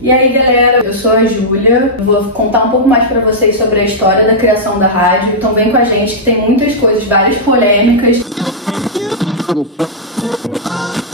E aí galera, eu sou a Júlia, vou contar um pouco mais pra vocês sobre a história da criação da rádio, então vem com a gente que tem muitas coisas, várias polêmicas.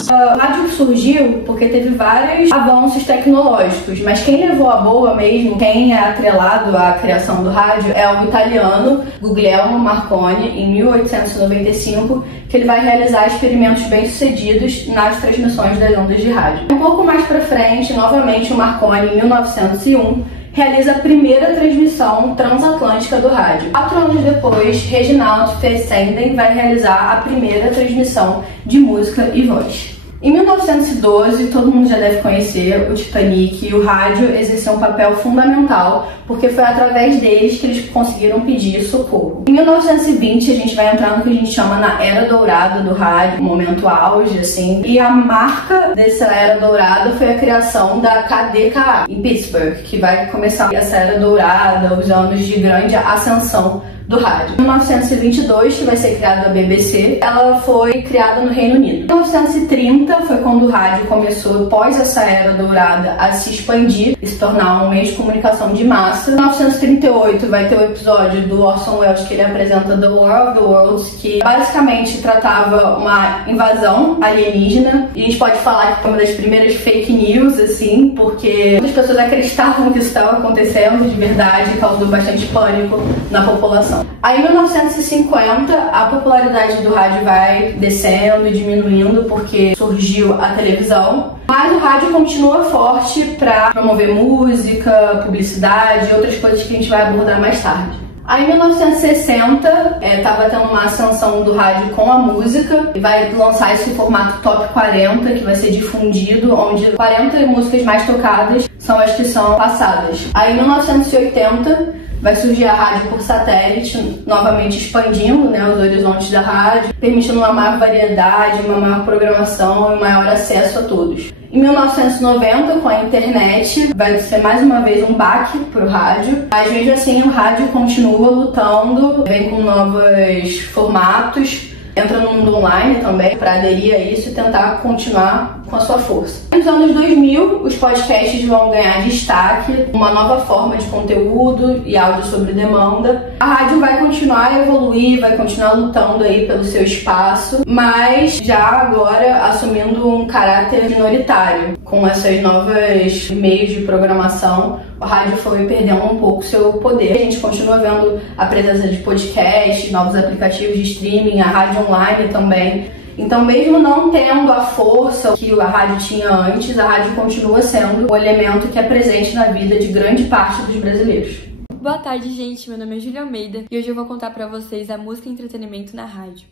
A rádio surgiu porque teve vários avanços tecnológicos, mas quem levou a boa mesmo, quem é atrelado à criação do rádio, é o italiano Guglielmo Marconi, em 1895, que ele vai realizar experimentos bem-sucedidos nas transmissões das ondas de rádio. Um pouco mais pra frente, novamente, o Marconi, em 1901, realiza a primeira transmissão transatlântica do rádio. 4 anos depois, Reginald Fessenden vai realizar a primeira transmissão de música e voz. Em 1912, todo mundo já deve conhecer o Titanic, e o rádio exerceu um papel fundamental, porque foi através deles que eles conseguiram pedir socorro. Em 1920, a gente vai entrar no que a gente chama na Era Dourada do rádio, um momento auge, assim, e a marca dessa Era Dourada foi a criação da KDKA, em Pittsburgh, que vai começar essa Era Dourada, os anos de grande ascensão do rádio. Em 1922, que vai ser criada a BBC, ela foi criada no Reino Unido. Em 1930 foi quando o rádio começou, após essa era dourada, a se expandir e se tornar um meio de comunicação de massa. Em 1938 vai ter o episódio do Orson Welles que ele apresenta The War of the Worlds, que basicamente tratava uma invasão alienígena, e a gente pode falar que foi uma das primeiras fake news, assim, porque muitas pessoas acreditavam que isso estava acontecendo de verdade e causou bastante pânico na população. Aí em 1950 a popularidade do rádio vai descendo e diminuindo porque surgiu a televisão, mas o rádio continua forte para promover música, publicidade e outras coisas que a gente vai abordar mais tarde. Aí em 1960 estava tendo uma ascensão do rádio com a música e vai lançar esse formato Top 40 que vai ser difundido, onde 40 músicas mais tocadas são as que são passadas. Aí em 1980 vai surgir a rádio por satélite, novamente expandindo, né, os horizontes da rádio, permitindo uma maior variedade, uma maior programação e um maior acesso a todos. Em 1990, com a internet, vai ser mais uma vez um baque para o rádio, mas mesmo assim o rádio continua lutando, vem com novos formatos, entra no mundo online também para aderir a isso e tentar continuar com a sua força. Nos anos 2000, os podcasts vão ganhar destaque, uma nova forma de conteúdo e áudio sobre demanda. A rádio vai continuar a evoluir, vai continuar lutando aí pelo seu espaço, mas já agora assumindo um caráter minoritário. Com essas novas meios de programação, o rádio foi perdendo um pouco seu poder. A gente continua vendo a presença de podcasts, novos aplicativos de streaming, a rádio online também. Então, mesmo não tendo a força que a rádio tinha antes, a rádio continua sendo o elemento que é presente na vida de grande parte dos brasileiros. Boa tarde, gente. Meu nome é Júlia Almeida e hoje eu vou contar pra vocês a música e entretenimento na rádio.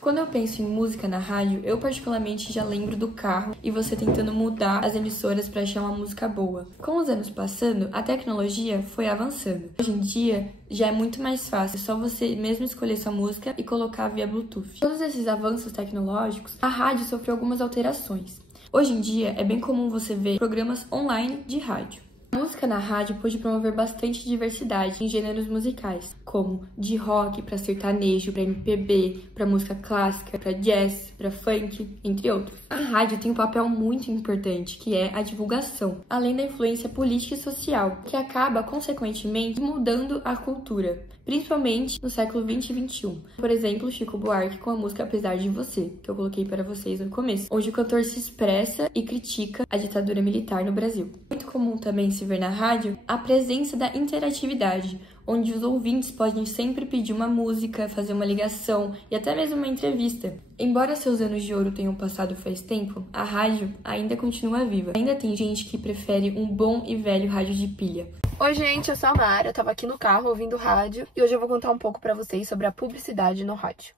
Quando eu penso em música na rádio, eu particularmente já lembro do carro e você tentando mudar as emissoras para achar uma música boa. Com os anos passando, a tecnologia foi avançando. Hoje em dia, já é muito mais fácil, é só você mesmo escolher sua música e colocar via Bluetooth. Todos esses avanços tecnológicos, a rádio sofreu algumas alterações. Hoje em dia, é bem comum você ver programas online de rádio. A música na rádio pôde promover bastante diversidade em gêneros musicais, como de rock para sertanejo, para MPB, para música clássica, para jazz, para funk, entre outros. A rádio tem um papel muito importante, que é a divulgação, além da influência política e social, que acaba, consequentemente, mudando a cultura, principalmente no século 20 e 21. Por exemplo, Chico Buarque com a música Apesar de Você, que eu coloquei para vocês no começo, onde o cantor se expressa e critica a ditadura militar no Brasil. Muito comum também se ver na rádio a presença da interatividade, onde os ouvintes podem sempre pedir uma música, fazer uma ligação e até mesmo uma entrevista. Embora seus anos de ouro tenham passado faz tempo, a rádio ainda continua viva. Ainda tem gente que prefere um bom e velho rádio de pilha. Oi gente, eu sou a Mara, eu tava aqui no carro ouvindo rádio e hoje eu vou contar um pouco pra vocês sobre a publicidade no rádio.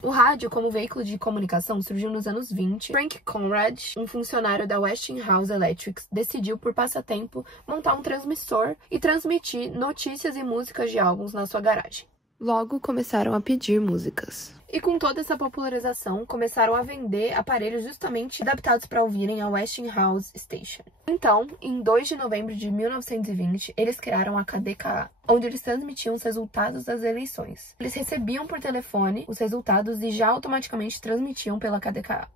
O rádio, como veículo de comunicação, surgiu nos anos 20. Frank Conrad, um funcionário da Westinghouse Electric, decidiu, por passatempo, montar um transmissor e transmitir notícias e músicas de álbuns na sua garagem. Logo, começaram a pedir músicas. E com toda essa popularização, começaram a vender aparelhos justamente adaptados para ouvirem a Westinghouse Station. Então, em 2 de novembro de 1920, eles criaram a KDKA, onde eles transmitiam os resultados das eleições. Eles recebiam por telefone os resultados e já automaticamente transmitiam pela KDKA.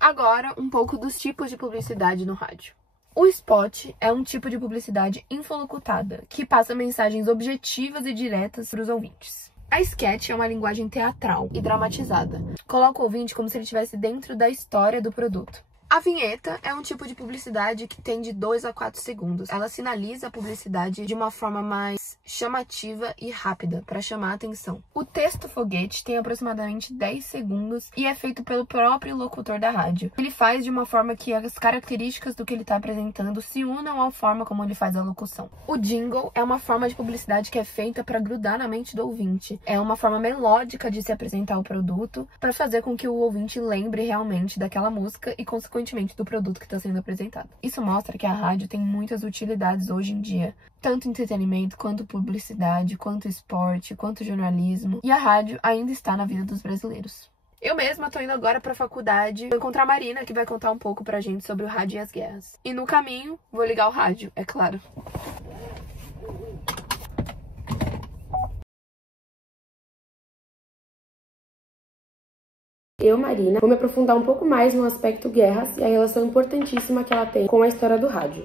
Agora, um pouco dos tipos de publicidade no rádio. O spot é um tipo de publicidade infolocutada, que passa mensagens objetivas e diretas para os ouvintes. A sketch é uma linguagem teatral e dramatizada. Coloca o ouvinte como se ele estivesse dentro da história do produto. A vinheta é um tipo de publicidade que tem de 2 a 4 segundos. Ela sinaliza a publicidade de uma forma mais chamativa e rápida, para chamar a atenção. O texto foguete tem aproximadamente 10 segundos e é feito pelo próprio locutor da rádio. Ele faz de uma forma que as características do que ele está apresentando se unam à forma como ele faz a locução. O jingle é uma forma de publicidade que é feita para grudar na mente do ouvinte. É uma forma melódica de se apresentar o produto para fazer com que o ouvinte lembre realmente daquela música e, consequentemente, do produto que está sendo apresentado. Isso mostra que a rádio tem muitas utilidades hoje em dia, tanto entretenimento, quanto publicidade, quanto esporte, quanto jornalismo, e a rádio ainda está na vida dos brasileiros. Eu mesma tô indo agora pra faculdade, vou encontrar a Marina, que vai contar um pouco pra gente sobre o rádio e as guerras. E no caminho, vou ligar o rádio, é claro. Eu, Marina, vou me aprofundar um pouco mais no aspecto guerras e a relação importantíssima que ela tem com a história do rádio.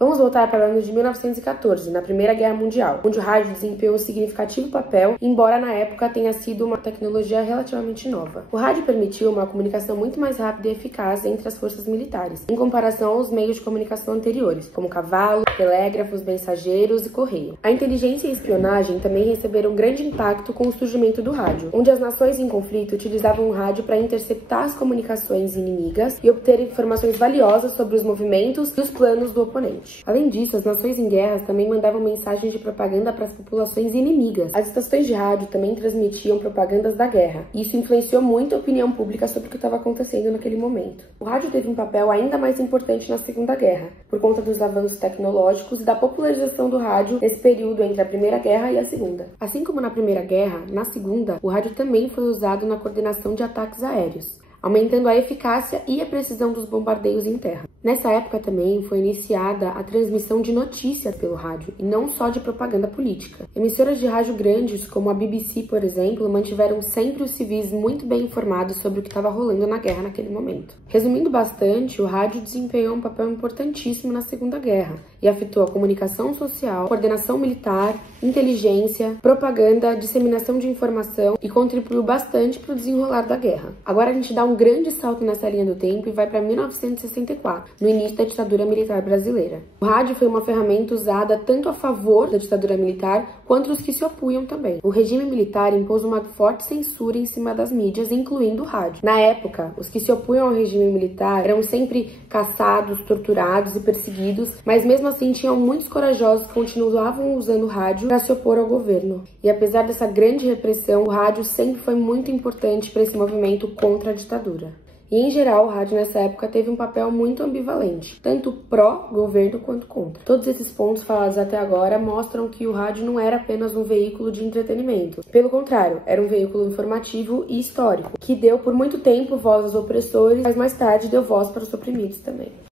Vamos voltar para o ano de 1914, na Primeira Guerra Mundial, onde o rádio desempenhou um significativo papel, embora na época tenha sido uma tecnologia relativamente nova. O rádio permitiu uma comunicação muito mais rápida e eficaz entre as forças militares, em comparação aos meios de comunicação anteriores, como cavalo, telégrafos, mensageiros e correio. A inteligência e a espionagem também receberam grande impacto com o surgimento do rádio, onde as nações em conflito utilizavam o rádio para interceptar as comunicações inimigas e obter informações valiosas sobre os movimentos e os planos do oponente. Além disso, as nações em guerras também mandavam mensagens de propaganda para as populações inimigas. As estações de rádio também transmitiam propagandas da guerra. Isso influenciou muito a opinião pública sobre o que estava acontecendo naquele momento. O rádio teve um papel ainda mais importante na Segunda Guerra, por conta dos avanços tecnológicos e da popularização do rádio nesse período entre a Primeira Guerra e a Segunda. Assim como na Primeira Guerra, na Segunda, o rádio também foi usado na coordenação de ataques aéreos, aumentando a eficácia e a precisão dos bombardeios em terra. Nessa época também foi iniciada a transmissão de notícias pelo rádio, e não só de propaganda política. Emissoras de rádio grandes, como a BBC, por exemplo, mantiveram sempre os civis muito bem informados sobre o que estava rolando na guerra naquele momento. Resumindo bastante, o rádio desempenhou um papel importantíssimo na Segunda Guerra, e afetou a comunicação social, coordenação militar, inteligência, propaganda, disseminação de informação e contribuiu bastante para o desenrolar da guerra. Agora a gente dá um grande salto nessa linha do tempo e vai para 1964, no início da ditadura militar brasileira. O rádio foi uma ferramenta usada tanto a favor da ditadura militar quanto os que se opunham também. O regime militar impôs uma forte censura em cima das mídias, incluindo o rádio. Na época, os que se opunham ao regime militar eram sempre caçados, torturados e perseguidos, mas mesmo assim tinham muitos corajosos que continuavam usando o rádio para se opor ao governo. E apesar dessa grande repressão, o rádio sempre foi muito importante para esse movimento contra a ditadura. E, em geral, o rádio nessa época teve um papel muito ambivalente, tanto pró-governo quanto contra. Todos esses pontos falados até agora mostram que o rádio não era apenas um veículo de entretenimento. Pelo contrário, era um veículo informativo e histórico, que deu por muito tempo voz aos opressores, mas mais tarde deu voz para os oprimidos também.